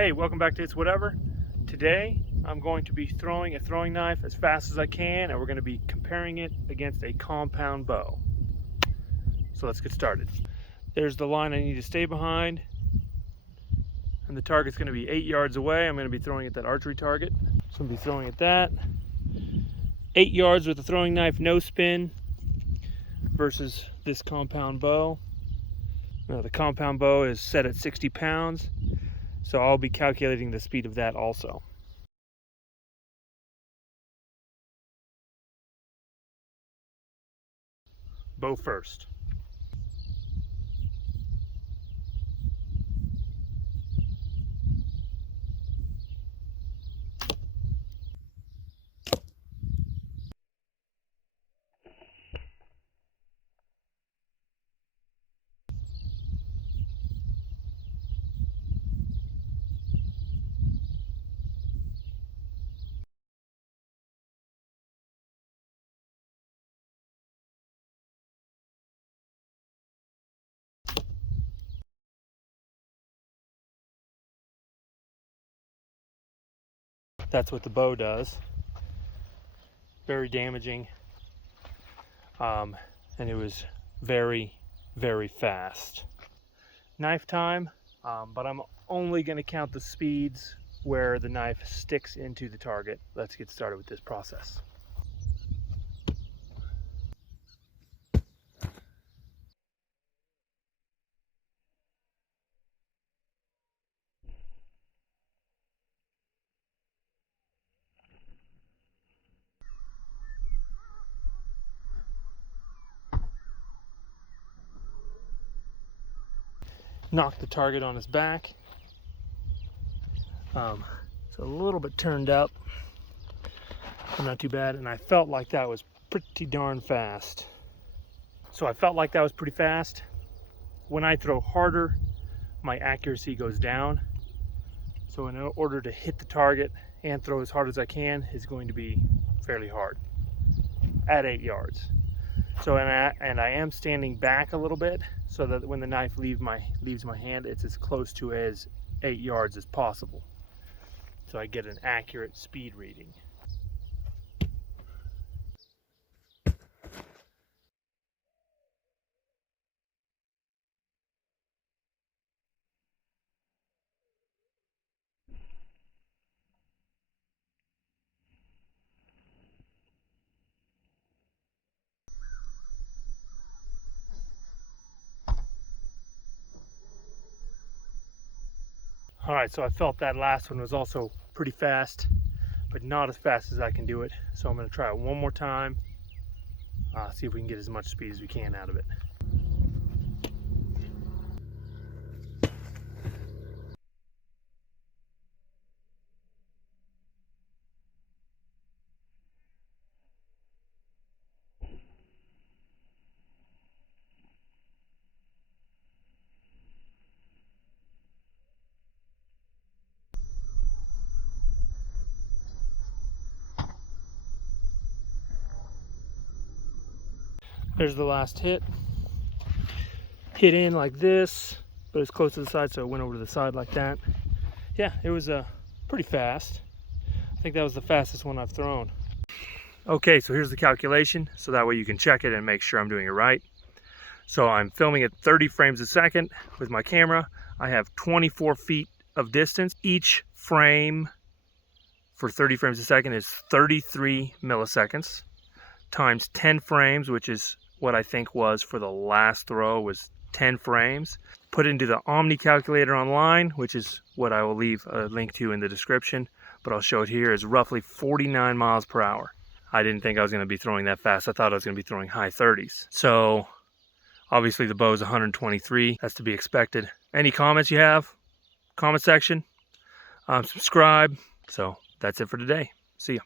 Hey, welcome back to It's Whatever. Today I'm going to be throwing a throwing knife as fast as I can, and we're going to be comparing it against a compound bow. So let's get started. There's the line I need to stay behind, and the target's going to be 8 yards away. I'm going to be throwing at that archery target. So I'm going to be throwing at that. 8 yards with a throwing knife, no spin, versus this compound bow. Now the compound bow is set at 60 pounds. So I'll be calculating the speed of that also. Bow first. That's what the bow does. Very damaging. And it was very, very fast. Knife time, but I'm only going to count the speeds where the knife sticks into the target. Let's get started with this process. Knock the target on his back. It's a little bit turned up, but not too bad. And I felt like that was pretty darn fast. So I felt like that was pretty fast. When I throw harder, my accuracy goes down. So in order to hit the target and throw as hard as I can is going to be fairly hard at 8 yards. So and I am standing back a little bit so that when the knife leaves my hand, it's as close to as 8 yards as possible. So I get an accurate speed reading. All right, so I felt that last one was also pretty fast, but not as fast as I can do it. So I'm going to try it one more time, see if we can get as much speed as we can out of it. There's the last hit. Hit in like this, but it's close to the side, so it went over to the side like that. Yeah, it was pretty fast. I think that was the fastest one I've thrown. Okay, so here's the calculation, so that way you can check it and make sure I'm doing it right. So I'm filming at 30 frames a second with my camera. I have 24 feet of distance. Each frame for 30 frames a second is 33 milliseconds times 10 frames, which is what I think was for the last throw was 10 frames. Put into the Omni calculator online, which is what I will leave a link to in the description, but I'll show it here, is roughly 49 miles per hour. I didn't think I was going to be throwing that fast. I thought I was going to be throwing high 30s. So obviously the bow is 123. That's to be expected. Any comments you have? Comment section. Subscribe. So that's it for today. See ya.